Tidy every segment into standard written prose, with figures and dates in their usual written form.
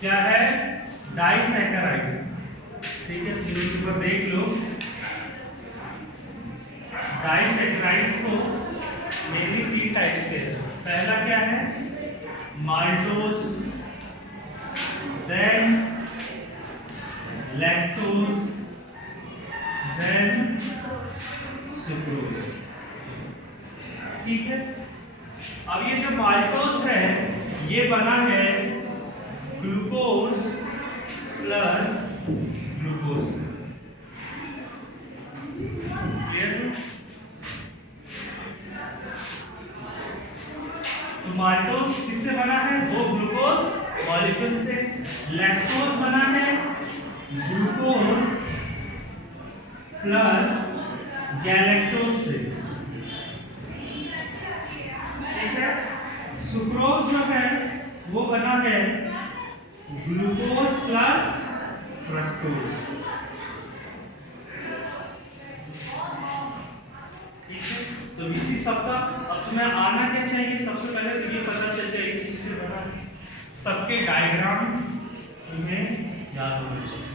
क्या है? डाइसैकेराइड। ठीक है, यूट्यूब पर देख लो। डाइसैकेराइड्स को मेनली 3 टाइप्स के हैं। पहला क्या है? Maltose, then lactose, then sucrose. ठीक है, अब ये जो माल्टोज है ये बना है ग्लूकोज प्लस ग्लूकोज। क्लियर है? तो माल्टोज किससे बना है? वो ग्लूकोज मॉलिक्यूल से। लैक्टोज बना है ग्लूकोज प्लस गैलेक्टोज से। ठीक है, सुक्रोज जो है वो बना है ग्लूकोज प्लस फ्रक्टोज। ठीक है, तो इसी सबका अब तुम्हें आना क्या चाहिए? सबसे पहले तो ये पता चल जाए इस चीज से बना सबके डायग्राम तुम्हें याद होना चाहिए।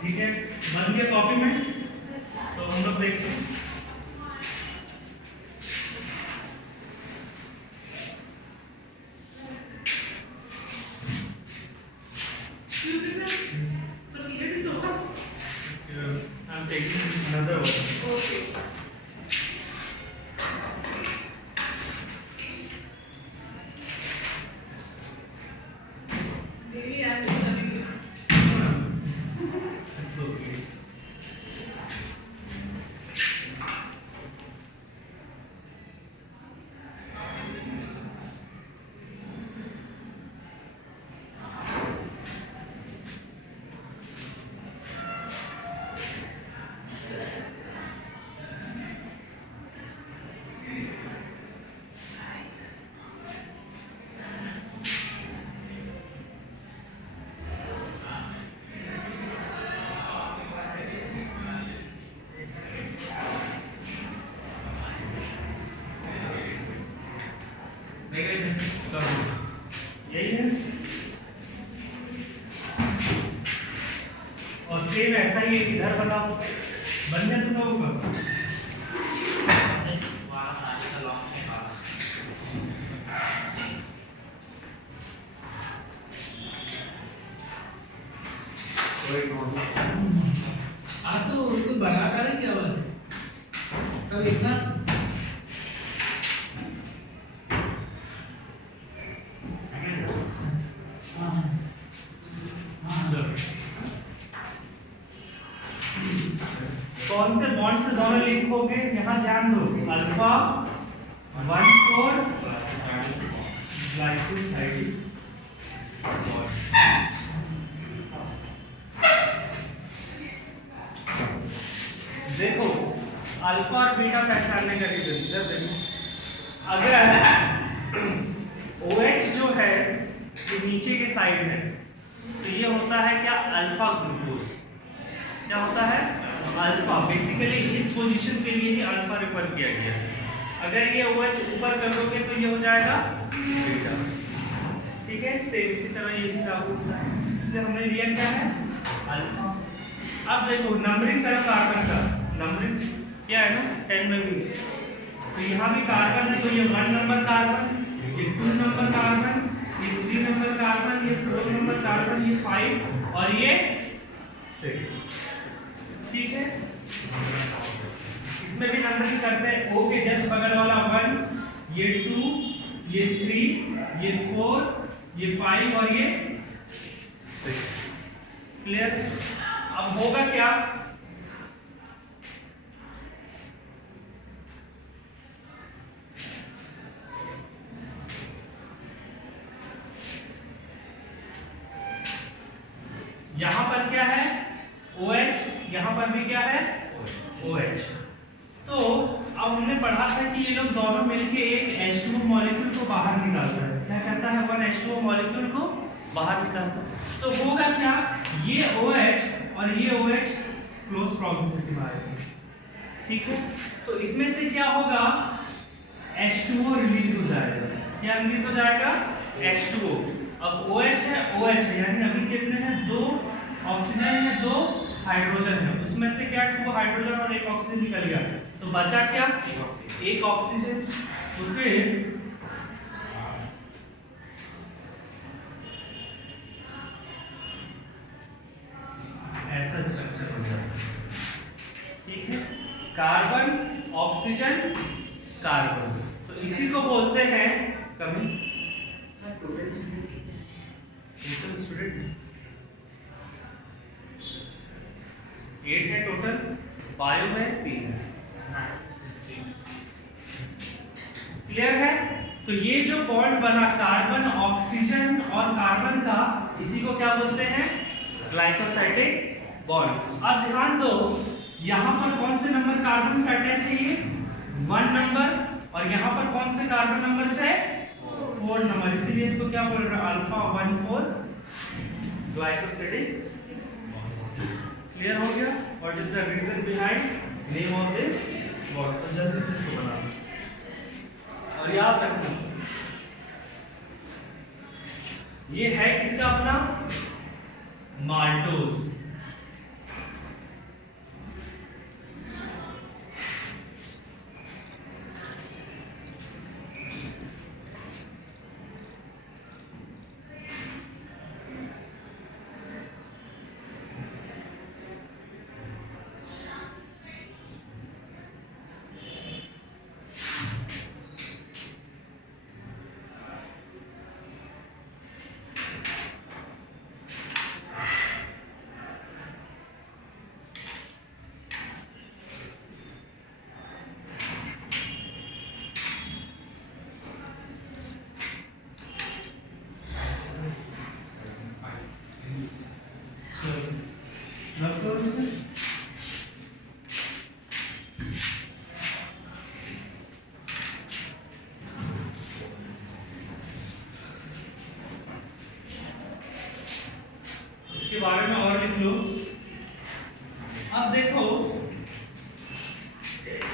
ठीक है, बन गया कॉपी में? तो हम लोग देखते हैं। I'm taking another one. Okay. Maybe I'm coming. It's okay. यही है और सेम ऐसा ही एक इधर बताओ। बन गया तुम लोगों का? आज तो उसको बना कर क्या बात है? सब एक साथ कौन से बॉन्ड से दोनों लिंक हो गए? यहाँ ध्यान दो, अल्फा 1,4 ग्लाइकोसाइड। देखो अल्फा और बीटा पहचानने का रीजन इधर देखो। अगर OH जो है ये नीचे के साइड है तो ये होता है क्या? Alpha glucose. क्या होता है? अल्फा। बेसिकली इस पोजीशन के लिए ही अल्फा रेफर किया गया है। अगर ये OH ऊपर कर दोगे तो ये हो जाएगा बीटा। ठीक है, सेम इसी तरह ये भी लागू होता है, इसलिए हमने लिया क्या है? अल्फा। अब देखो नंबरिंग करो कार्बन का। नंबरिंग क्या है ना 10 में भी, तो यहाँ भी कार्बन है तो ये 1 नंबर कार्बन, ये 2 नंबर कार्बन, ये 3 नंबर कार्बन, ये 4 नंबर कार्बन, ये 5 और ये 6। ठीक है, इसमें भी नंबरिंग करते हैं। O के जस्ट बगल वाला 1, ये 2, ये 3, ये 4, ये 5 और ये 6। क्लियर? अब होगा क्या? यहां पर क्या है? OH, यहां पर भी क्या है? OH। तो अब हमने पढ़ा था कि ये लोग दोनों मिलके एक H2O मॉलिक्यूल को बाहर निकालता है। क्या कहता है? 1 H2O मॉलिक्यूल को बाहर निकालता है। तो होगा क्या? ये OH और ये OH क्लोज प्रॉक्सिमिटी में आएगा। ठीक है, तो इसमें से क्या होगा? H2O रिलीज हो जाएगा। क्या रिलीज हो जाएगा? H2O। अब OH है, OH है, यानी अभी कितने हैं? 2 ऑक्सीजन है, 2 हाइड्रोजन है। उसमें से क्या 2 हाइड्रोजन और 1 ऑक्सीजन निकल गया, तो बचा क्या? 1 ऑक्सीजन। तो फिर ऐसा स्ट्रक्चर हो जाता है, ठीक है। कार्बन, ऑक्सीजन, कार्बन, तो इसी को बोलते हैं कमी। सर टोटल स्टूडेंट कितने? टोटल स्टूडेंट 8 है टोटल, बायो में 3 है। क्लियर है? तो ये जो बॉन्ड बना कार्बन, ऑक्सीजन और कार्बन का, इसी को क्या बोलते हैं? Glycosidic bond. अब ध्यान दो, यहाँ पर कौन से नंबर कार्बन से अटैच है? ये 1 नंबर, और यहाँ पर कौन से कार्बन नंबर से? 4 नंबर, इसीलिए इसको क्या बोल रहे हैं? Alpha 1,4 glycosidic. क्लियर हो गया? What is the reason behind name of this bond? तो जल्दी से इसको बना लो और याद रखना, ये है किसका? अपना माल्टोज। इसके बारे में और लिख लो। अब देखो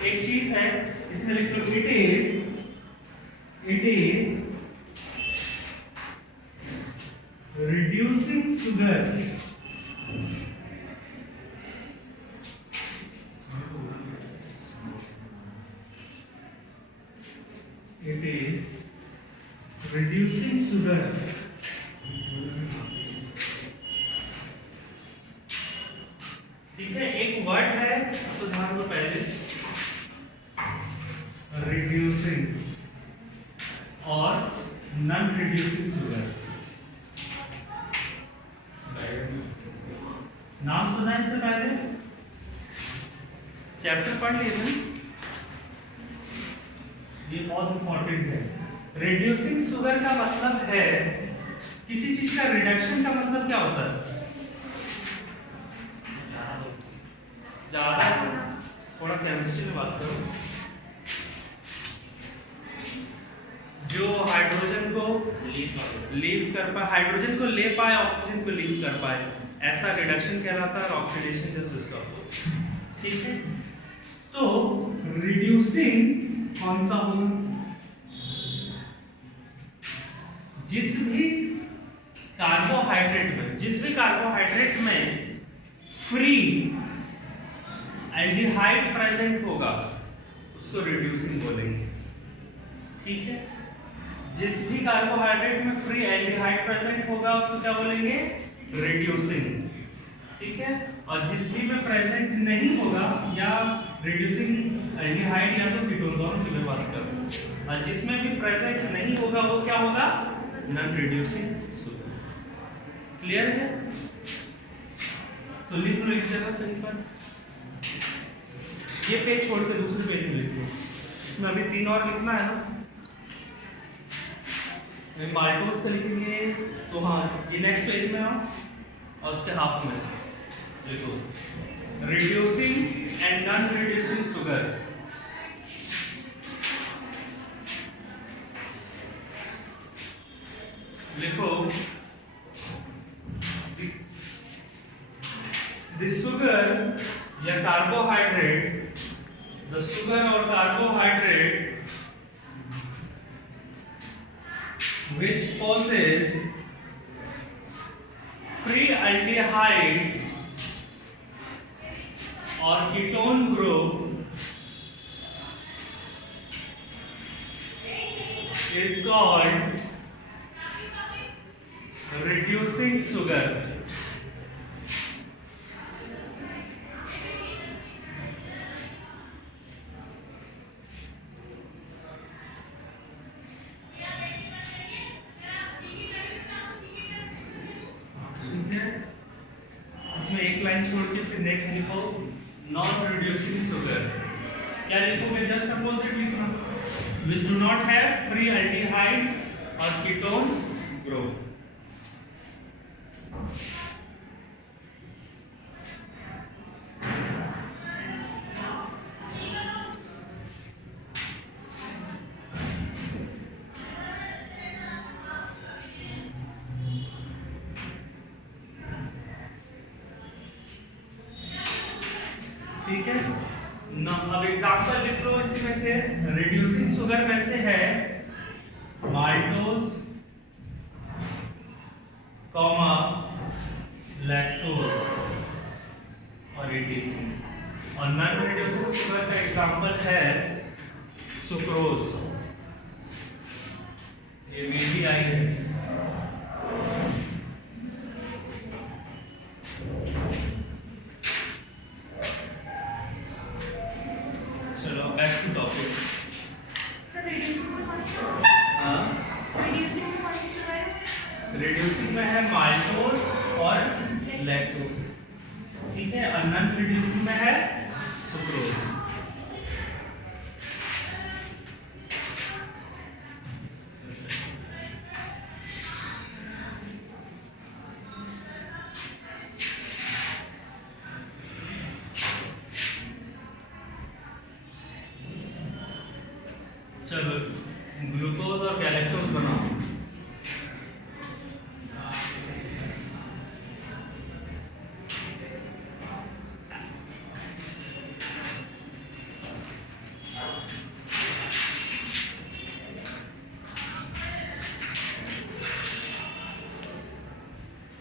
एक चीज है, इसमें लिख लो it is reducing sugar it is reducing sugar ठीक है। एक वर्ड है तो ध्यान दो, पहले reducing और non reducing sugar। नाम सुना इससे पहले? चैप्टर पढ़ लिए थे? ये बहुत इंपॉर्टेंट है। रिड्यूसिंग शुगर का मतलब है किसी चीज का रिडक्शन का मतलब क्या होता है? ज्यादा। थोड़ा केमिस्ट्री में बात करो। जो हाइड्रोजन को लीव कर पाए, हाइड्रोजन को ले पाए, ऑक्सीजन को लीव कर पाए, ऐसा रिडक्शन कहलाता है, और ऑक्सीडेशन जस्ट उसका होता है, ठीक है। तो रिड्यूसिंग कौन सा होगा? जिस भी कार्बोहाइड्रेट में फ्री एल्डिहाइड प्रेजेंट होगा उसको रिड्यूसिंग बोलेंगे, ठीक है। जिस भी कार्बोहाइड्रेट में फ्री एल्डिहाइड प्रेजेंट होगा उसको क्या बोलेंगे? रिड्यूसिंग, ठीक है। और जिस भी में प्रेजेंट नहीं होगा, या रिड्यूसिंग एल्डिहाइड या तो कीटोन, दोनों की मैं बात करूं, और जिसमें भी प्रेजेंट नहीं होगा वो क्या होगा? Non reducing sugar. क्लियर है? तो लिख लो एक जगह कहीं पर, ये पेज छोड़ के दूसरे पेज में लिख लो। इसमें अभी 3 और लिखना है ना, माल्टोज का लिखेंगे तो हाँ, ये नेक्स्ट पेज में आओ और उसके हाफ में लिखो reducing and non reducing sugars. लिखो द शुगर या कार्बोहाइड्रेट, द शुगर और carbohydrate which possess free aldehyde or ketone group is called reducing sugar. इसमें एक लाइन छोड़ के फिर नेक्स्ट लिखो नॉन रिड्यूसिंग शुगर। क्या लिखोगे? जस्ट अपोजिट लिखना, which do not have free aldehyde or ketone group। ठीक है ना, अब एग्जांपल लिख लो इसी में से। रिड्यूसिंग शुगर में से है माल्टोज कॉमा लैक्टोज और एटीसी। और नॉन रिड्यूसिंग शुगर का एग्जांपल है सुक्रोज। ये मीठी आई है। चलो back to topic. Sir reducing में कौन सी हाँ, रिड्यूसिंग में कौन सी शुगर है? रिड्यूसिंग में है माल्टोज और लैक्टोज। ठीक है, और नॉन रिड्यूसिंग में है सुक्रोज। चलो ग्लूकोज और गैलेक्टोज बनाओ।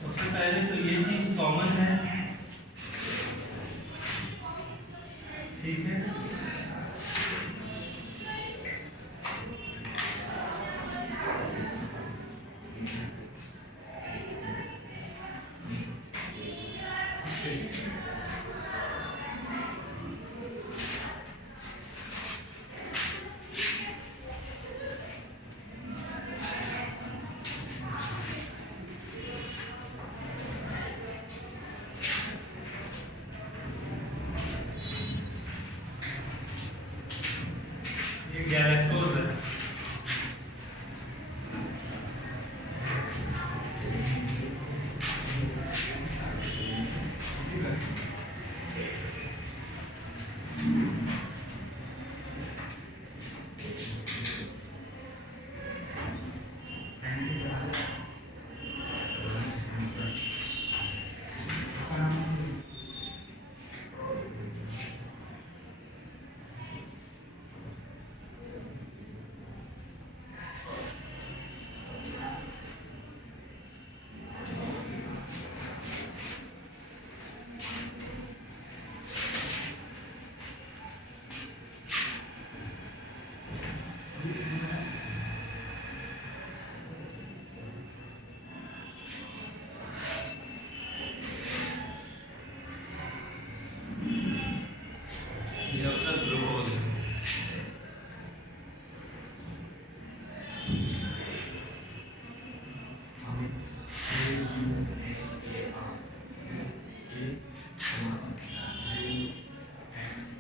सबसे पहले तो ये चीज कॉमन है, ठीक है। ये गैलेक्टोज है। ये अपना ग्लूकोज है।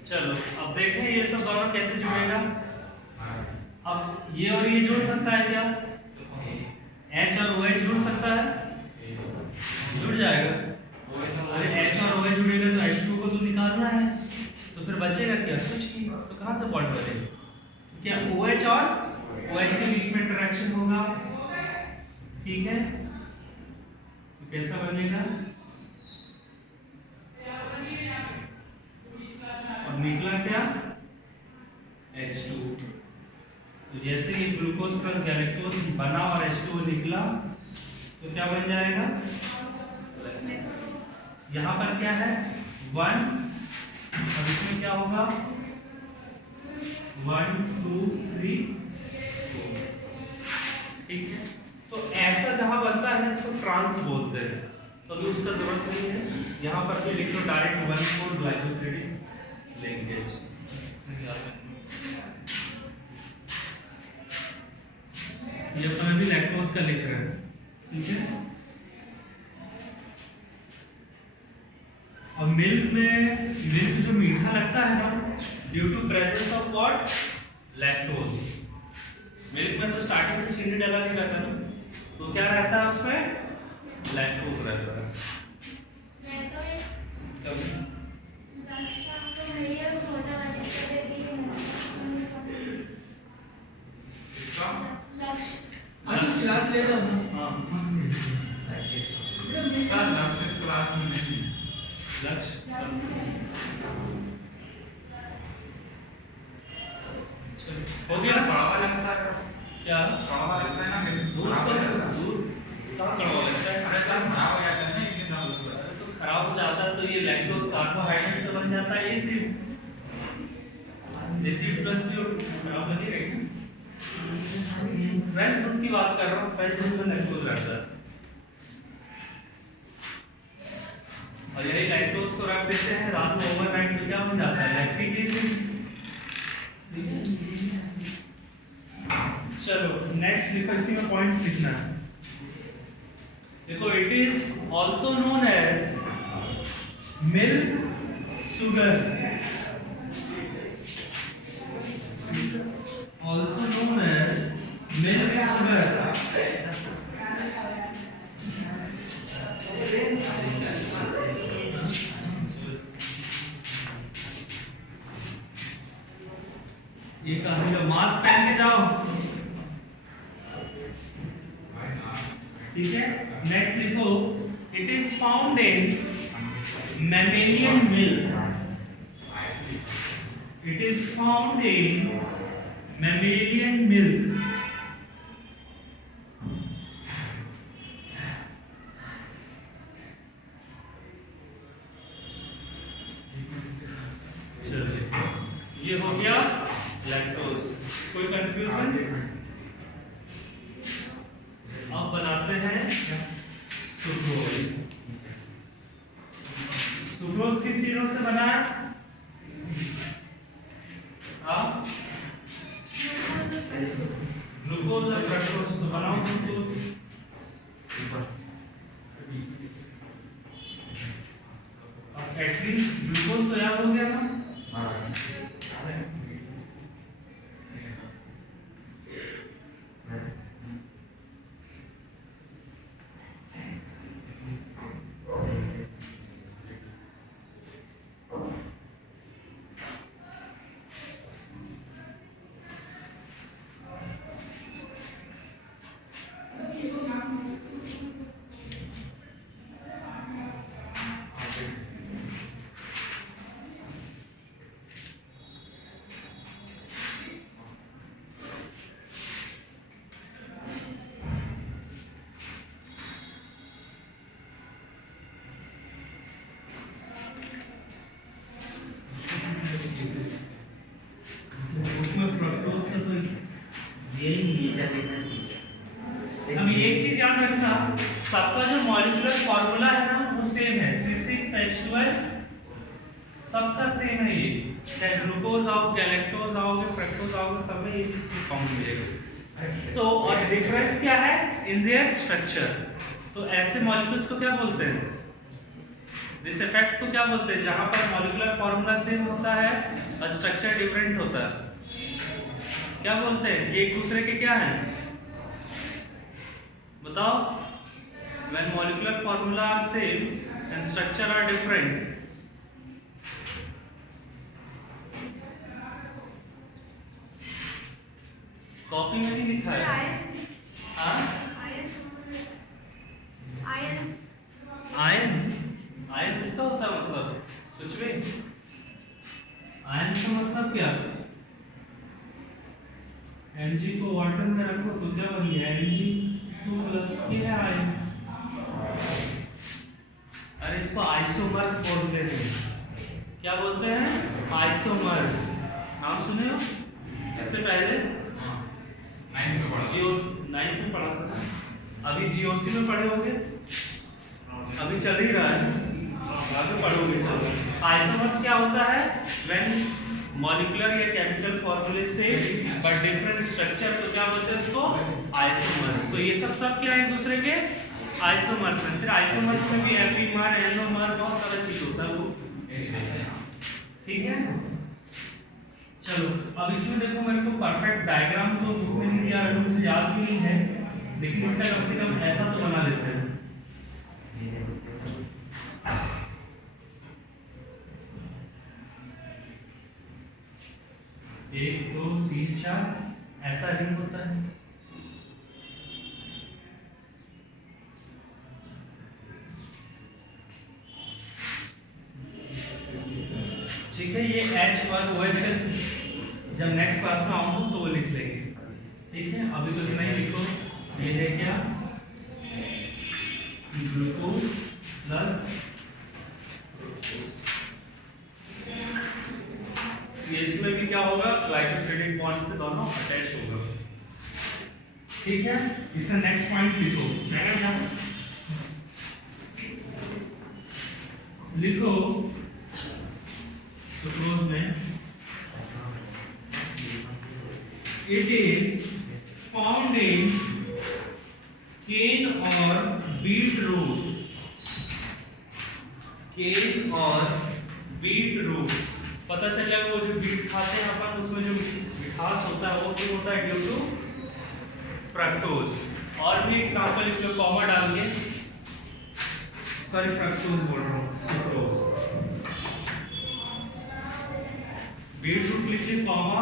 चलो अब देखें ये सब दोनों कैसे जुड़ेगा। अब ये और ये जुड़ सकता है क्या? H और OH जुड़ सकता है? जुड़ जाएगा। अरे H और OH जुड़ेगा तो H2 को तो निकालना है, तो फिर बचेगा क्या? कुछ नहीं। तो कहाँ से बॉन्ड बनेगा? तो क्या OH और OH के बीच में इंटरेक्शन होगा, ठीक है। तो कैसा बनेगा? और निकला क्या? H2। तो जैसे ही ग्लूकोज प्लस गैलेक्टोज बना और H2O निकला तो क्या बन जाएगा? यहाँ पर क्या है 1 और इसमें क्या होगा 1 2 3 4। ठीक है, तो ऐसा जहां बनता है इसको ट्रांस बोलते हैं, तो अभी उसका जरूरत नहीं है। यहाँ पर भी लिख लो डायरेक्ट 1,4 ग्लाइकोसिडिक लिंकेज। ये अपन अभी लैक्टोज का लिख रहे हैं, ठीक है। और मिल्क जो मीठा लगता है ना due to presence of what lactose. Milk में तो स्टार्टिंग से चीनी डाला नहीं रहता ना, तो क्या रहता है उसमें लैक्टोज रहता है। आशीष क्लास ले रहा हूँ ना। हाँ सर लक्ष्य इस क्लास में नहीं है। लक्ष्य हो गया। कड़वा लगता है, क्या कड़वा लगता है ना मेरे दूध खराब हो जाता है। दूध कहाँ कड़वा लगता है? अरे सर खराब हो जाता है ना एक दिन ना दूध। अरे तो खराब हो जाता है तो ये लैक्टोज कार्बोहाइड्रेट से बन जाता है एसिड। एसिड प्लस जो खराब लगी रहेगी। फ्रेश दूध की बात कर रहा हूँ, फ्रेश दूध में लैक्टोज रहता है और यही लैक्टोज को रख देते हैं रात में ओवरनाइट तो क्या बन जाता है लैक्टिक एसिड। चलो नेक्स्ट लिखो, इसी में पॉइंट्स लिखना है। देखो it is also known as milk sugar, also known as milk sugar। ये कहानी का मास्क पहन के जाओ, ठीक है। नेक्स्ट लिखो it is found in mammalian milk, it is found in mammalian milk। ये हो गया लैक्टोज। कोई कंफ्यूजन? अब बनाते हैं सुक्रोज। सुक्रोज किस चीजों से बना है? हाँ ग्लूकोज और फ्रक्टोज, तो बनाओ ग्लूकोज। अब एटलीस्ट ग्लूकोज तो याद हो गया ना? अब एक चीज याद रखना, सबका जो मॉलिक्यूलर फार्मूला है ना वो सेम है, C6H12 सबका सेम है। ये चाहे ग्लूकोज आओ, गैलेक्टोज आओगे, फ्रक्टोज आओगे, सब में ये चीज फाउंड मिलेगा। तो और डिफरेंस क्या है इन देयर स्ट्रक्चर। तो ऐसे मॉलिक्यूल्स को क्या बोलते हैं? दिस इफेक्ट को क्या बोलते हैं? जहां पर मॉलिक्यूलर फार्मूला सेम होता है और स्ट्रक्चर डिफरेंट होता है, क्या बोलते हैं? ये एक दूसरे के क्या हैं बताओ? when molecular formula are same and structure are different, copy में नहीं लिखा है। हाँ आयंस आयंस, आयंस इसका होता है मतलब कुछ भी। आयंस का मतलब क्या? Mg Mg को वाटर में रखो तो क्या बन गया Mg2 प्लस ये है आयंस। अरे इसको आइसोमर्स बोलते हैं। क्या बोलते हैं? आइसोमर्स। नाम सुने हो इससे पहले? हाँ 9 में पढ़ा जियो 9 में पढ़ा था ना। अभी जीओसी में पढ़े होंगे, अभी चल ही रहा है, आगे पढ़ोगे। चलो, आइसोमर्स क्या होता है? व्हेन मॉलिक्यूलर या केमिकल फॉर्मूले से बट डिफरेंट स्ट्रक्चर, तो क्या बोलते हैं इसको? आइसोमर्स। तो ये सब क्या है एक दूसरे के आइसोमर्स हैं। फिर आइसोमर्स में भी एपीमर, एनोमर, बहुत सारा चीज होता है वो, ठीक है। चलो अब इसमें देखो, मेरे को परफेक्ट डायग्राम तो बुक में नहीं दिया है, मुझे याद भी नहीं है, लेकिन इसका कम से कम ऐसा तो बना लेते हैं। 1 2 3 4 ऐसा रिंग होता है। ठीक है, ये H और OH का जब नेक्स्ट क्लास में आऊंगा तो वो लिख लेंगे, ठीक है। अभी तो इतना ही लिखो। ये है क्या? ग्लूकोज प्लस इसमें भी क्या होगा? ग्लाइकोसिडिक बॉन्ड से दोनों अटैच होगा, ठीक है। इसका नेक्स्ट पॉइंट लिखो, लिखो सपोज में it is found in cane or beetroot, cane और beetroot। पता चला वो जो बीट खाते हैं अपन, उसमें जो मिठास होता है वो क्यों होता है? Due to fructose. और भी एग्जांपल लिख लो, कॉमा डाल के, सॉरी फ्रक्टोज बोल रहा हूँ, सुक्रोज। बीटरूट लिखिए कॉमा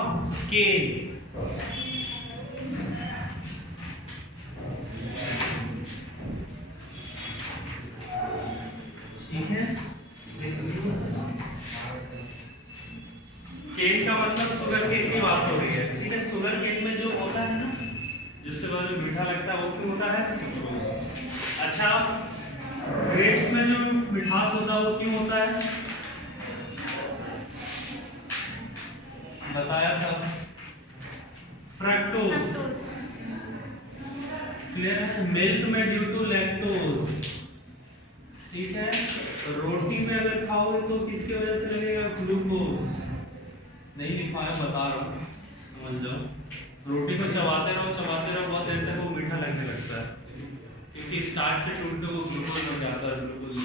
केन, ठीक है। केन का मतलब शुगर केन की बात हो रही है, ठीक है। शुगर केन में जो होता है ना, जिससे बहुत मीठा लगता है, वो क्यों होता है? सुक्रोज। अच्छा, ग्रेप्स में जो मिठास होता है वो क्यों होता है? बताया था, फ्रक्टोज। क्लियर है? मिल्क में ड्यू टू लैक्टोज, ठीक है। रोटी में अगर खाओगे तो किसकी वजह से लगेगा? ग्लूकोज। नहीं लिख पाया, बता रहा हूँ, समझ जाओ। रोटी को चबाते रहो बहुत देर तक वो मीठा लगने लगता है, क्योंकि स्टार्च से टूट के वो ग्लूकोज हो जाता है, ग्लूकोज,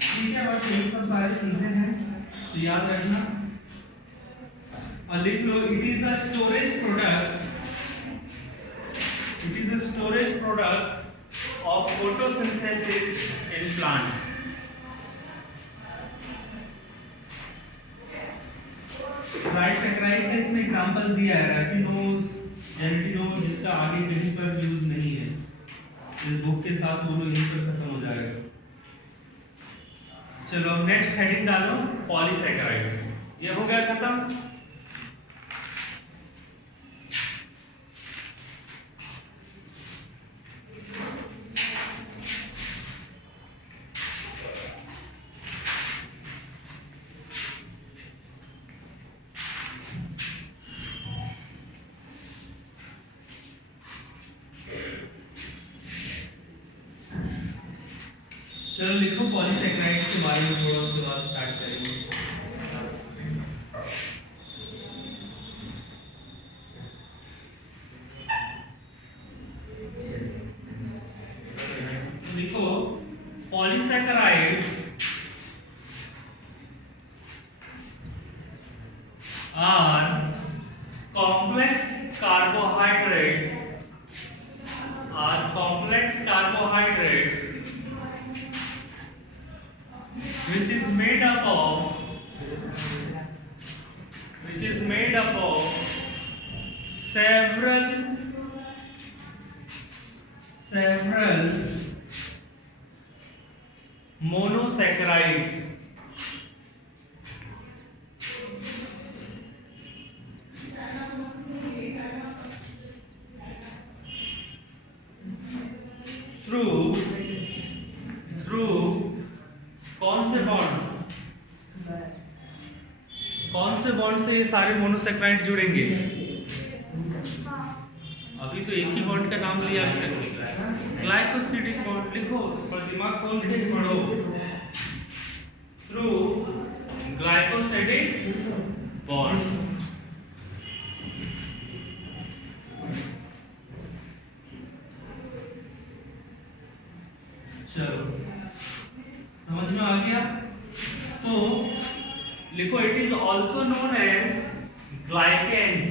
ठीक है। बस यही सब सारी चीजें हैं, तो याद रखना और लिख लो। It is a storage product of photosynthesis in plants। Trisaccharide का इसमें एग्जांपल दिया है, रेफिनोज, जेनेटिनोज, जिसका आगे कहीं पर यूज नहीं है, इस बुक के साथ वो लोग यहीं पर खत्म हो जाएगा। चलो नेक्स्ट हेडिंग डालो, पॉलीसैकराइड्स। ये हो गया खत्म। चलो लिखो पॉलीसैकराइड्स के बारे में थोड़ा, उसके बाद स्टार्ट करेंगे। लिखो polysaccharides are complex carbohydrate which is made up of several monosaccharides, through कौन से बॉन्ड से ये सारे मोनोसेक्राइड जुड़ेंगे? अभी तो एक ही बॉन्ड का नाम लिया अभी तक, ग्लाइकोसिडिक बॉन्ड। लिखो और दिमाग खोल के पढ़ो। Through glycosidic bond. चलो समझ में आ गया? तो लिखो it is also known as glycans.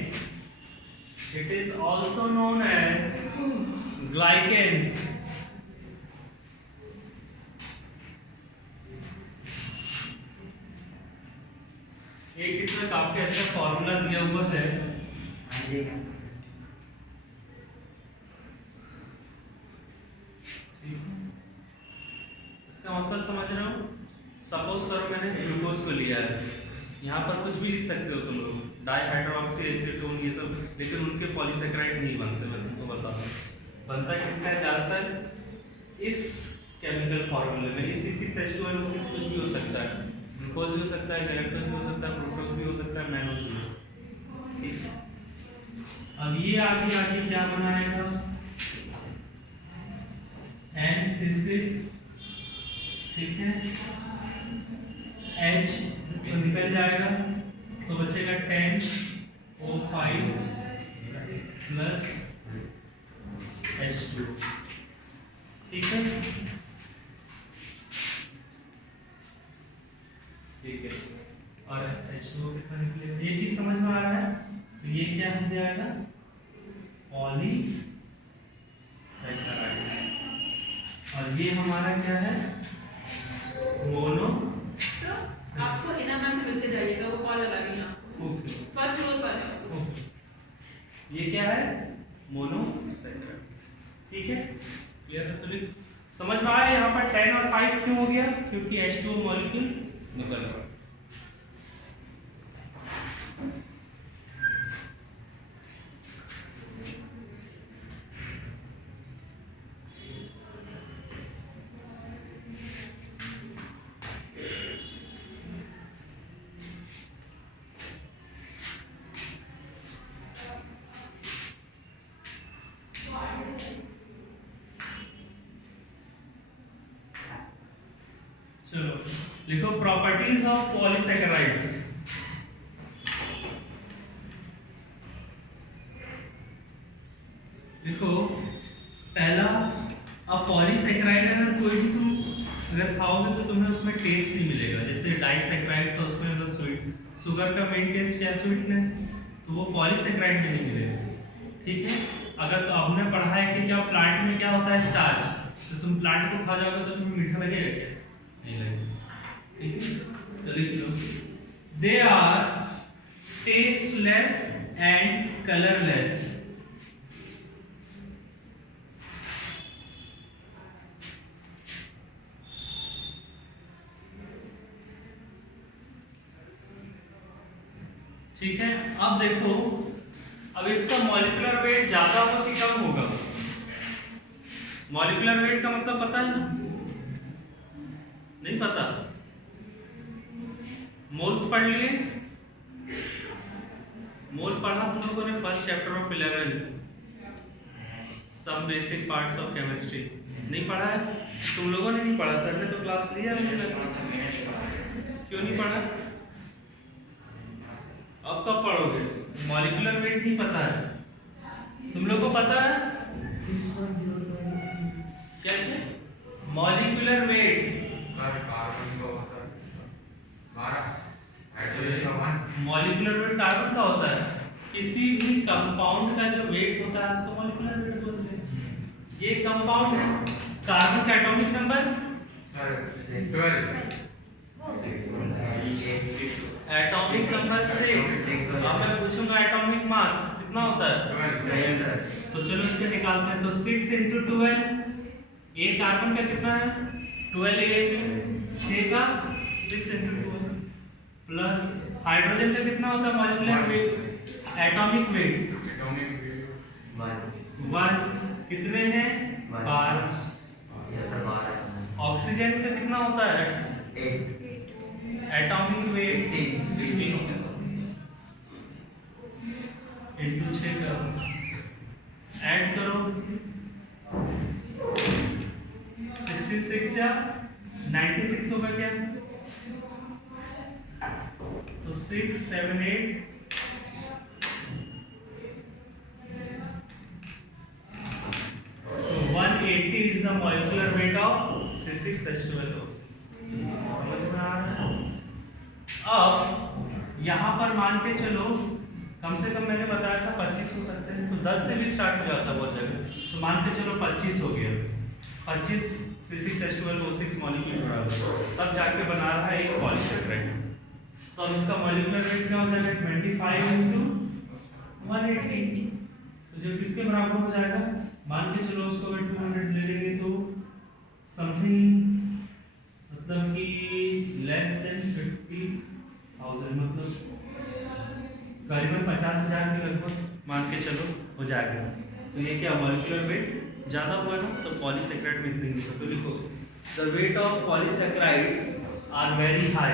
It is also known as glycans. एक इसमें काफी अच्छा फॉर्मूला दिया हुआ है। इसका मतलब समझ रहे हो? सपोज करो मैंने ग्लूकोज को लिया है, यहाँ पर कुछ भी लिख सकते हो तुम लोग, डाइहाइड्रोक्सी एसीटोन ये सब, लेकिन उनके पॉलीसेकेराइड नहीं बनते। मैं तुमको बताता हूँ बनता किसका है ज्यादातर, इस केमिकल फॉर्मूले में। इस C6H12O6 कुछ भी हो सकता है, ग्लूकोज भी हो सकता है, गैलेक्टोज भी हो सकता है, फ्रुक्टोज भी हो सकता है, मैनोज भी हो सकता है। ठीक है, अब ये आगे क्या बनाएगा, NC6, ठीक है, H तो निकल जाएगा तो बचेगा 10O5 प्लस H2। ठीक है, ठीक है, और H2 कितना निकलेगा? ये चीज समझ में आ रहा है? तो ये क्या हो जाएगा, पॉलीसेकेराइड। और ये हमारा क्या है, मोनो। तो आपको इना मैम से मिलके जाइएगा, वो कॉल लगा रही है आपको। ओके, फर्स्ट फ्लोर पर है। ओके, ये क्या है, मोनोसेकेराइड। ठीक है, क्लियर है? तो लिख, समझ में आया यहाँ पर 10 और 5 क्यों हो गया? क्योंकि H2O मॉलिक्यूल निकल रहा है। चलो लिखो प्रॉपर्टीज ऑफ पॉलीसेकेराइड्स। लिखो पहला, अब पॉलीसेकेराइड अगर कोई भी तुम अगर खाओगे तो तुम्हें उसमें टेस्ट नहीं मिलेगा। जैसे डाइसेकेराइड्स है उसमें अगर स्वीट, शुगर का मेन टेस्ट क्या, स्वीटनेस, तो वो पॉलीसेकेराइड में नहीं मिलेगा। ठीक है, अगर तो हमने पढ़ा है कि क्या प्लांट में क्या होता है, स्टार्च, तो तुम प्लांट को खा जाओगे तो तुम्हें मीठा लगेगा क्या? नहीं लगेगा। ठीक है, तो लिख लो, they are tasteless and colourless. ठीक है, अब देखो, अब इसका मॉलिक्यूलर वेट ज्यादा होगा कि कम होगा? मॉलिक्यूलर वेट का मतलब पता है ना? नहीं पता? मोल्स पढ़ लिए? मोल पढ़ा तुम लोगों ने first chapter of 11, some basic parts of chemistry. नहीं पढ़ा है? तुम लोगों ने नहीं पढ़ा, सर ने तो क्लास लिया नहीं। क्यों नहीं पढ़ा? अब कब पढ़ोगे? मॉलिक्यूलर वेट नहीं पता है तुम लोगों को? पता है क्या है मॉलिक्यूलर वेट? सर कार्बन का होता है 12, हाइड्रोजन का 1। मॉलिक्यूलर वेट कार्बन का होता है। किसी भी कंपाउंड का जो वेट होता है उसको मॉलिक्यूलर वेट बोलते हैं। ये कंपाउंड कार्बन का atomic number sir 12, atomic number 6। अब मैं पूछूंगा एटॉमिक मास कितना होता है? 12। तो चलो इसके निकालते हैं। तो 6 × 12, ये कार्बन का कितना है? 12 ये 6 का 6 × 12 प्लस हाइड्रोजन का कितना होता है molecular weight, atomic weight? Atomic weight 1। कितने हैं? 12। ऑक्सीजन का कितना होता है? 8 एटॉमिक वेट 16 होता है इंटू 6 करो, ऐड करो 66 या 96 होगा क्या? तो 6 7 8 तो 180 is the molecular weight of C6H12O6। समझ में आ रहा है? अब यहाँ पर मान के चलो कम से कम मैंने बताया था 25 हो सकते हैं, तो 10 से भी स्टार्ट हो जाता है बहुत जगह, तो मान के चलो 25 हो गया, 25 C6H12O6 मॉलिक्यूल जुड़ा हुआ तब जाके बना रहा है एक पॉलीसेकेराइड। तो अब इसका मॉलिक्यूलर वेट क्या हो जाएगा? 25 into 180, तो जो किसके बराबर हो जाएगा? मान के चलो उसको अगर 200 ले लेंगे तो समथिंग मतलब कि लेस देन 50,000, मतलब करीबन 50,000 के लगभग मान के चलो हो जाएगा। तो ये क्या मॉलिक्यूलर वेट ज़्यादा हुआ ना, तो पॉलीसेकेराइड में इतनी नहीं। तो लिखो the weight of polysaccharides are very high.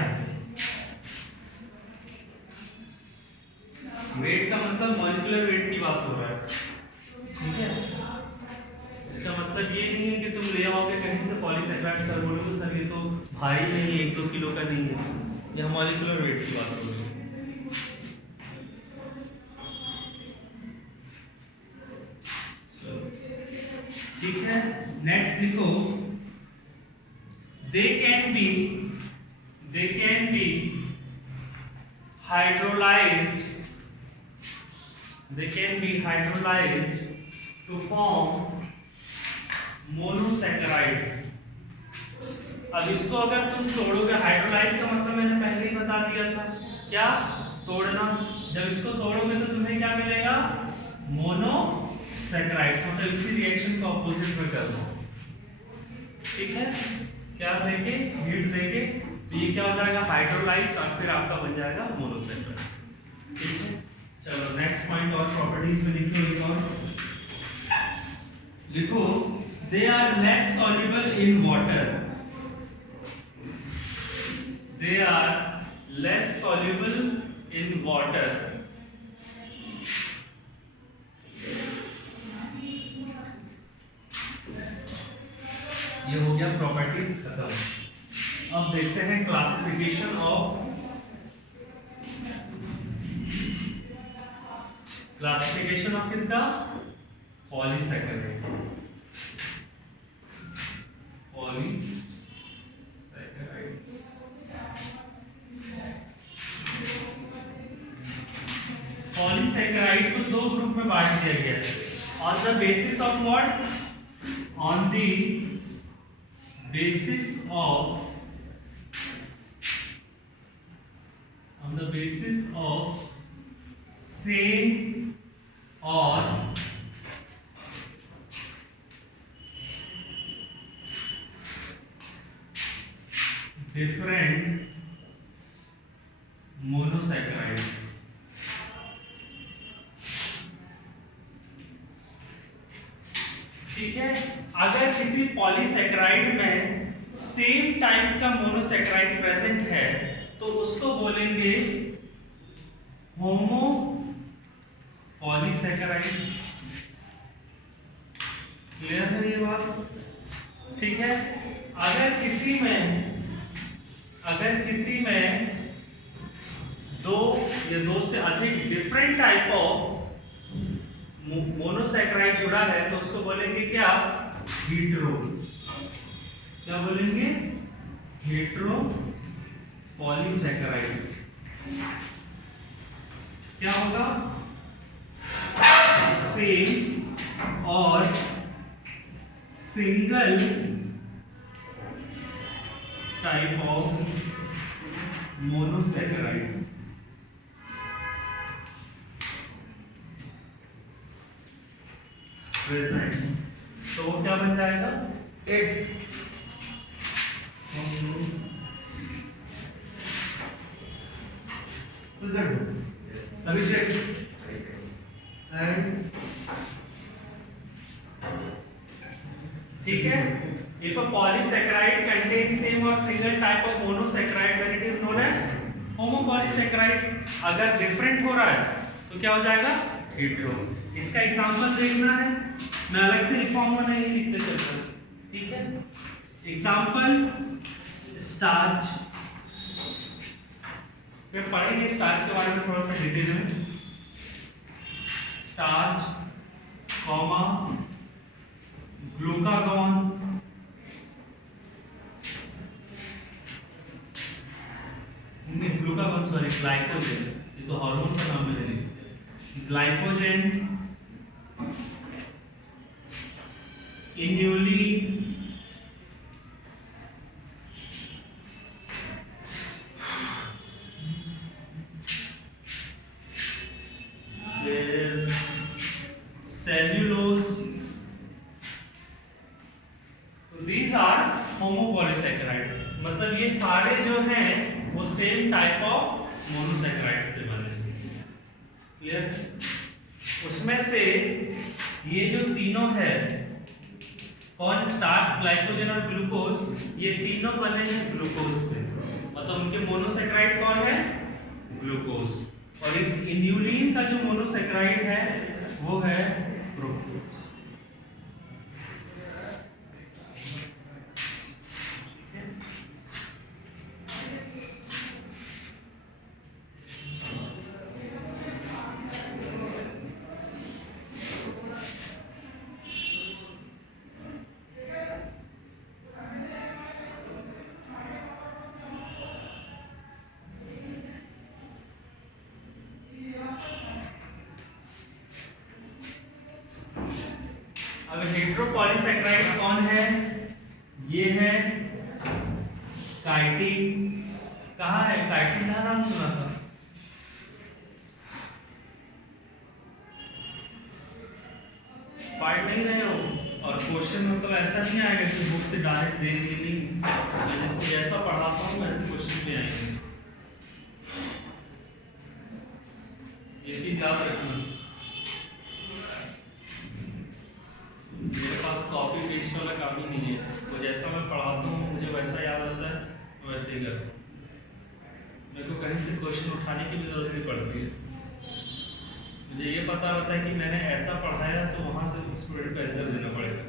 Weight का मतलब मॉलिक्यूलर वेट की बात हो रहा है, ठीक है? इसका मतलब ये नहीं है कि तुम ले आओगे कहीं से पॉलीसेकेराइड, सर बोलोगे सर ये तो भारी नहीं है, 1-2 किलो का नहीं है, यह मॉलिक्यूलर वेट की बात हो रही है। ठीक है, नेक्स्ट लिखो they can be hydrolyzed to form monosaccharide. अब इसको अगर तुम तोड़ोगे, हाइड्रोलाइज का मतलब मैंने पहले ही बता दिया था, क्या? तोड़ना। जब इसको तोड़ोगे तो तुम्हें क्या मिलेगा? मोनोसेकेराइड्स, मतलब इसी रिएक्शन को ऑपोजिट में कर दो, ठीक है? क्या देके? हीट देके, तो ये क्या हो जाएगा? हाइड्रोलाइज, और फिर आपका बन जाएगा मोनोसेकेराइड, ठीक है? चलो नेक्स्ट पॉइंट और प्रॉपर्टीज में लिखो they are less soluble in water, they are less soluble in water, ये हो गया प्रॉपर्टीज खत्म। अब देखते हैं क्लासिफिकेशन ऑफ किसका? पॉलीसेकेराइड। पॉलीसेकेराइड को 2 ग्रुप में बांट दिया गया है। On the basis of what? On the basis of same और डिफरेंट मोनोसेकेराइड। ठीक है, अगर किसी पॉलीसेकेराइड में सेम टाइप का मोनोसेकेराइड प्रेजेंट है तो उसको बोलेंगे होमो पॉलीसेकेराइड। क्लियर है ये बात? ठीक है, अगर किसी में 2 या 2 से अधिक डिफरेंट टाइप ऑफ मोनोसेकेराइड जुड़ा है तो उसको बोलेंगे क्या? हीटेरो। क्या बोलेंगे? हीटेरो पॉलीसेकेराइड। क्या होगा? सेम और single type of monosaccharide. Present, तो वो क्या बन जाएगा? 8 अभिषेक and ठीक है, If a polysaccharide contains same or single type of monosaccharide, then it is known as homopolysaccharide. अगर different हो रहा है तो क्या हो जाएगा? hetero. इसका एग्जांपल देखना है, मैं अलग से लिखवाऊंगा, नहीं लिखते चलते, ठीक है? एग्जांपल स्टार्च, फिर पढ़ेंगे स्टार्च के बारे में थोड़ा सा डिटेल में। Starch comma glucagon, glucagon sorry glycogen, ये तो हार्मोन का नाम है, ग्लाइकोजन, इन्यूलिन, cellulose, तो these are homopolysaccharide, मतलब ये सारे जो हैं वो सेम टाइप ऑफ मोनोसैकेराइड से बने, क्लियर? उसमें से ये जो तीनों है, कौन? स्टार्च, ग्लाइकोजन और ग्लूकोज, ये तीनों बने हैं ग्लूकोज से, मतलब उनके मोनोसैकेराइड कौन है? ग्लूकोज। और इस इन्यूलिन का जो मोनोसैकेराइड है वो है फ्रुक्टोज। अब हेटेरोपॉलीसैकेराइड कौन है? ये है काइटिन। कहाँ है काइटिन का नाम सुना था? पढ़ नहीं रहे हो और क्वेश्चन मतलब ऐसा नहीं आएगा कि बुक से डायरेक्ट दे दिए, नहीं, जैसा पढ़ाता हूँ वैसे क्वेश्चन भी आएंगे, ये चीज याद रखना। मेरे पास कॉपी पेस्ट वाला काम ही नहीं है, वो जैसा मैं पढ़ाता हूँ मुझे वैसा याद आता है, मैं वैसे ही करता हूँ। मेरे को कहीं से क्वेश्चन उठाने की भी जरूरत नहीं पड़ती है, मुझे ये पता रहता है कि मैंने ऐसा पढ़ाया तो वहाँ से स्टूडेंट को आंसर देना पड़ेगा।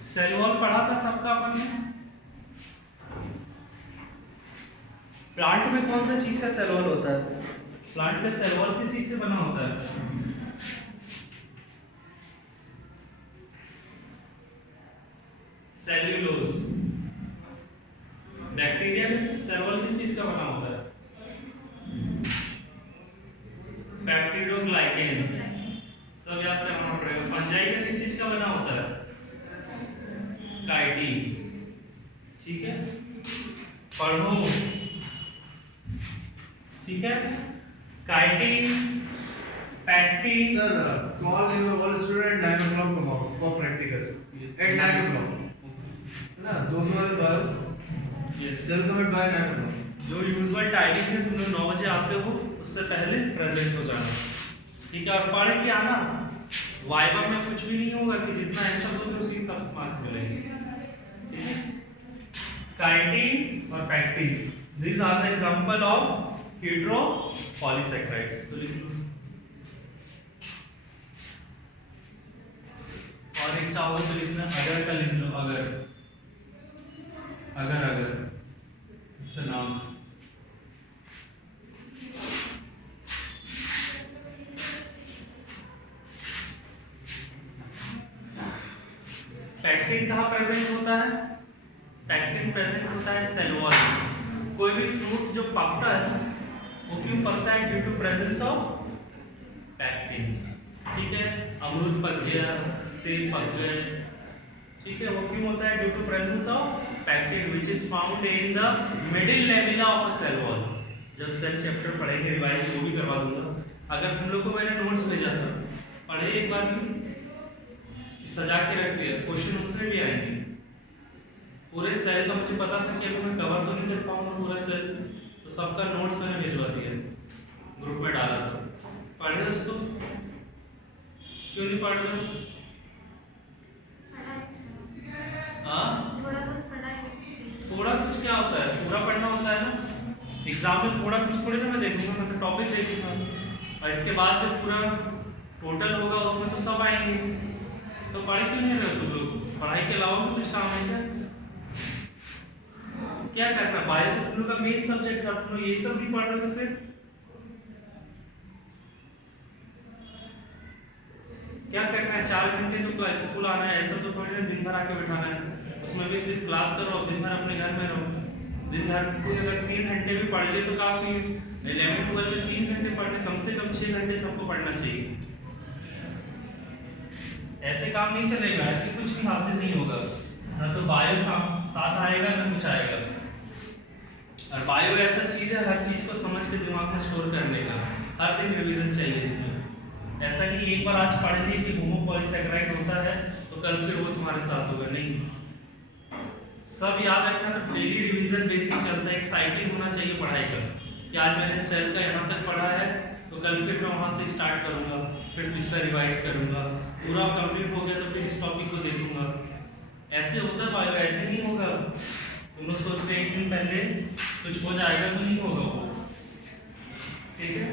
सेल वॉल पढ़ा था सबका अपन ने। प्लांट में कौन सा चीज का सेल वॉल होता है? प्लांट का सेल वॉल किस चीज से बना होता है? सेल्यूलोज। बैक्टीरिया में सेल वॉल किस चीज का बना होता है? बैक्टीरियोग्लाइकेन। सब याद करना पड़ेगा। फंजाई का किस चीज का बना होता है? काइटिन। ठीक है, पढ़ो, ठीक है। Chitin, pectin. Sir, call your student 9 o'clock tomorrow for practical. Yes. At 9 o'clock. है ना? 200 वाले bio. Yes. They'll come at by 9 o'clock. जो यूजुअल टाइमिंग है, तुम लोग 9 बजे आते हो, उससे पहले प्रेजेंट हो जाना, ठीक है। और पढ़ के आना, वाइवा में कुछ भी नहीं होगा कि जितना आंसर दोगे उसके हिसाब से मार्क्स मिलेंगे, ठीक है। काइटिन और pectin, these are the example of heteropolysaccharides। तो लिख लो। और एक चाहोगे तो लिखना अगर का लिख लो, अगर अगर अगर इसका नाम। पैक्टिन कहाँ प्रेजेंट होता है? पैक्टिन प्रेजेंट होता है सेल वॉल में। कोई भी फ्रूट जो पकता है वो क्यों पकता है? Due to presence of pectin, ठीक है। अमरूद पक गया, सेब पक गए, ठीक है, वो क्यों होता है? Due to presence of pectin which is found in the middle lamina of a cell wall. जब सेल चैप्टर पढ़ेंगे रिवाइज वो भी करवा दूंगा। अगर तुम लोग को मैंने नोट्स भेजा था, पढ़े एक बार भी, सजा के रख दिया, क्वेश्चन उसमें भी आएंगे। पूरे सेल का मुझे पता था कि अभी मैं कवर तो नहीं कर सेल, तो सबका नोट्स मैंने भिजवा दिया, ग्रुप में डाला था। पढ़े उसको? क्यों नहीं पढ़ रहे? हाँ, थोड़ा बहुत पढ़ा है। थोड़ा कुछ क्या होता है, पूरा पढ़ना होता है ना। एग्जाम में थोड़ा कुछ थोड़ी ना मैं देखूंगा, मैं तो टॉपिक देखूंगा, और इसके बाद जब पूरा टोटल होगा उसमें तो सब आएंगे। तो पढ़ क्यों नहीं रहे तुम लोग? पढ़ाई के अलावा भी कुछ काम है क्या? क्या करना? बायो तो तुम लोग का मेन सब्जेक्ट था, तुम लोग ये सब नहीं पढ़ रहे तो फिर क्या करना है? 4 घंटे तो क्लास स्कूल आना है, ऐसा तो थोड़ी ना दिन भर आके बैठाना है। उसमें भी सिर्फ क्लास करो, दिन भर अपने घर में रहो। दिन भर कोई अगर 3 घंटे भी पढ़ ले तो काफी है। 11-12 में 3 घंटे पढ़ने, कम से कम 6 घंटे सबको पढ़ना चाहिए। ऐसे काम नहीं चलेगा, ऐसे कुछ भी हासिल नहीं होगा। ना तो बायो साथ आएगा ना कुछ आएगा। और बायो ऐसा चीज है, हर चीज को समझ के दिमाग में स्टोर करने का, हर दिन रिवीजन चाहिए इसमें। ऐसा नहीं एक बार आज पढ़ लिए कि होमोपॉलीसैकेराइड होता है तो कल फिर वो तुम्हारे साथ होगा, नहीं। सब याद रखना, तो डेली रिवीजन बेसिस चलता है। एक्साइटिंग होना चाहिए पढ़ाई का कि आज मैंने सेल का यहाँ तक पढ़ा है तो कल फिर मैं वहाँ से स्टार्ट करूँगा, फिर पिछला रिवाइज करूँगा, पूरा कंप्लीट हो गया तो फिर इस टॉपिक को देखूँगा। ऐसे होता है बायो, ऐसे नहीं होगा। तुम लोग सोचते एक दिन पहले कुछ हो जाएगा तो नहीं होगा वो, ठीक है।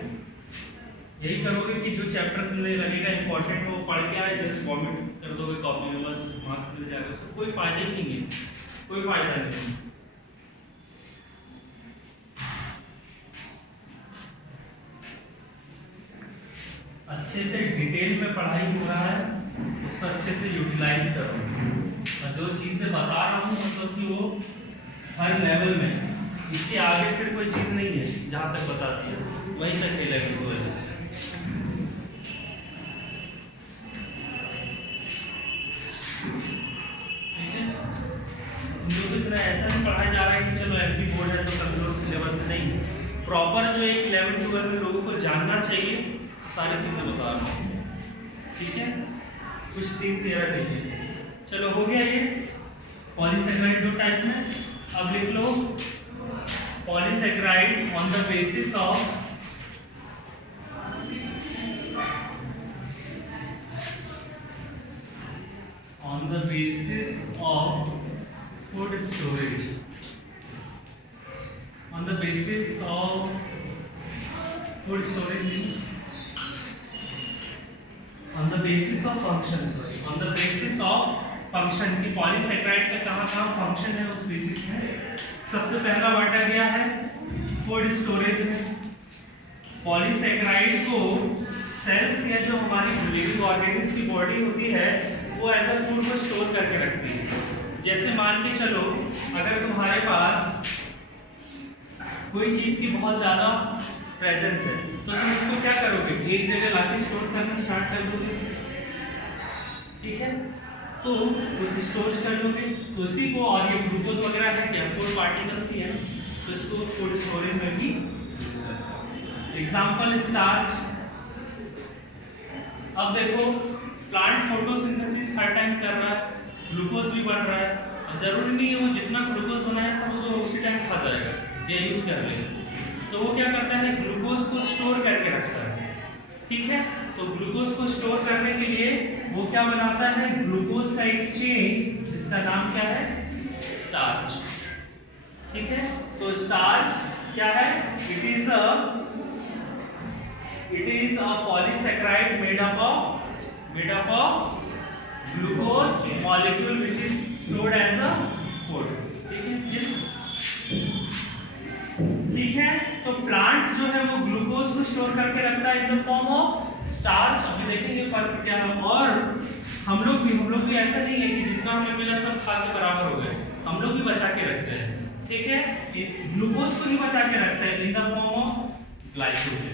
यही करोगे कि जो चैप्टर तुम्हें लगेगा इंपॉर्टेंट वो पढ़ के आए, जस्ट कमेंट कर दोगे कॉपी में, बस मार्क्स मिल जाएगा। उसका कोई फायदा ही नहीं है, कोई फायदा नहीं। अच्छे से डिटेल में पढ़ाई हो रहा है, उसको अच्छे से यूटिलाइज करो। और जो चीज़ें बता रहा हूँ मतलब कि वो हर लेवल में, इसके आगे फिर कोई चीज़ नहीं है जहाँ तक बताती है, वहीं तक के लेवल को है। ऐसा नहीं पढ़ाया जा रहा है कि चलो एमपी बोर्ड है तो कंट्रोल सिलेबस नहीं, प्रॉपर जो एक 11-12 में लोगों को जानना चाहिए सारी चीजें बता रहा हूँ, ठीक है। कुछ 3-13 देखिए, चलो हो गया ये पॉलीसैकेराइड दो टाइप में। अब लिख लो polysaccharide on the basis of food storage, on the basis of food storage means on the basis of function, sorry, on the basis of function की पॉलीसैकेराइड का कहाँ फंक्शन है उस बेसिस में सबसे पहला बांटा गया है फूड स्टोरेज में। पॉलीसैकेराइड को सेल्स या जो हमारी लिविंग ऑर्गेनिज्म की बॉडी होती है वो एज अ फूड को स्टोर करके रखती है। जैसे मान के चलो अगर तुम्हारे पास कोई चीज की बहुत ज्यादा प्रेजेंस है तो तुम उसको क्या करोगे, एक जगह लाके स्टोर करना स्टार्ट कर दोगे, ठीक है। तो उसे स्टोर कर लोगे तो उसी को, और ये ग्लूकोज वगैरह है क्या, फूड पार्टिकल्स ही है, तो इसको फूड स्टोरेज में भी यूज करते हैं। Example starch. अब देखो प्लांट फोटोसिंथेसिस हर टाइम कर रहा है, ग्लूकोज भी बढ़ रहा है, जरूरी नहीं है वो जितना ग्लूकोज बनाए सब उसको उसी टाइम खा जाएगा या यूज कर लेगा, तो वो क्या करता है ग्लूकोज को स्टोर करके रखता है, ठीक है। तो ग्लूकोज को स्टोर करने के लिए वो क्या बनाता है, ग्लूकोज का एक चेन जिसका नाम क्या है, स्टार्च, ठीक है। तो स्टार्च क्या है, it is a polysaccharide made up of glucose molecule which is stored as a food, ठीक है। तो प्लांट्स जो है वो ग्लूकोज को स्टोर करके रखता है in the form of starch. अभी देखेंगे फर्क क्या है। और हम लोग भी ऐसा नहीं है कि जितना हमें मिला सब खा के बराबर हो गए, हम लोग भी बचा के रखते हैं, ठीक है। ग्लूकोज को ही बचा के रखते हैं in the form of glycogen.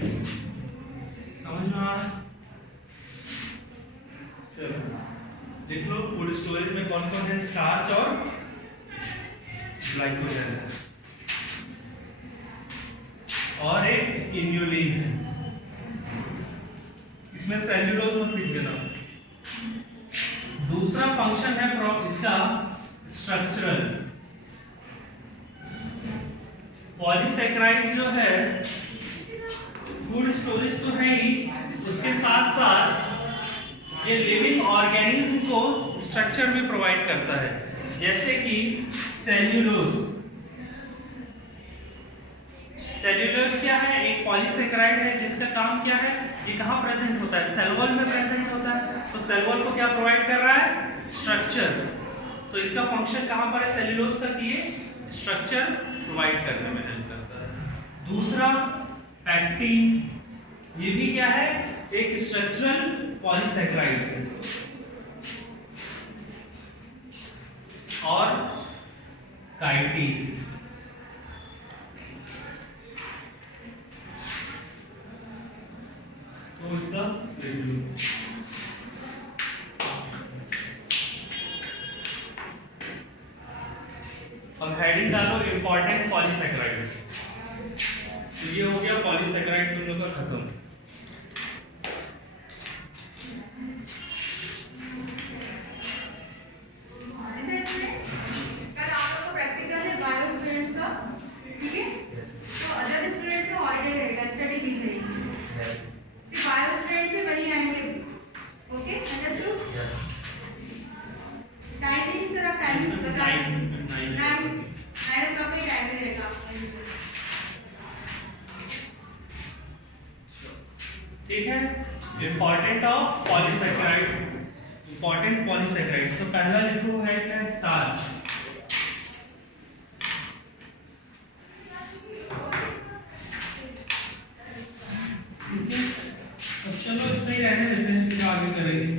समझ में आ रहा है? चलो देख लो फूड स्टोरेज में कौन कौन है, स्टार्च और ग्लाइकोजन है और एक इन्यूलिन है। इसमें सेल्यूलोज मत लिख देना। दूसरा फंक्शन है इसका स्ट्रक्चरल। पॉलीसेकेराइड जो है फूड स्टोरेज तो है ही, उसके साथ साथ ये लिविंग ऑर्गेनिज्म को स्ट्रक्चर भी प्रोवाइड करता है, जैसे कि सेल्यूलोज। सेल्यूलोज क्या है? एक पॉलीसेकेराइड है जिसका काम क्या है? ये कहाँ प्रेजेंट होता है? सेल वॉल में प्रेजेंट होता है। तो सेल वॉल को क्या प्रोवाइड कर रहा है? स्ट्रक्चर। तो इसका फंक्शन कहाँ पर है सेल्यूलोज का? कि ये स्ट्रक्चर प्रोवाइड करने में हेल्प करता है। दूसरा पैक्टिन, ये भी क्या है? एक स्ट्रक्चरल पॉलीसेकेराइड है। और काइटिन, तो एकदम अब हेडिंग डालो इंपॉर्टेंट पॉलीसेकेराइड्स। तो ये हो गया पॉलीसेकेराइड तुम लोग का खत्म। कल आप लोग को प्रैक्टिकल है बायो स्टूडेंट्स का, ठीक है? तो अदर स्टूडेंट्स का हॉलीडे रहेगा, स्टडी लीव रहेगी, सिर्फ बायो स्टूडेंट्स ही वही आएंगे। Okay, understood? टाइमिंग सर, आप टाइमिंग बता दें। 9 o'clock पे टाइमिंग रहेगा आपका। ठीक है, important of polysaccharide, important polysaccharide. तो पहला लिखो है क्या? स्टार्च। अब चलो इतना ही रहने देते हैं, फिर आगे करेंगे।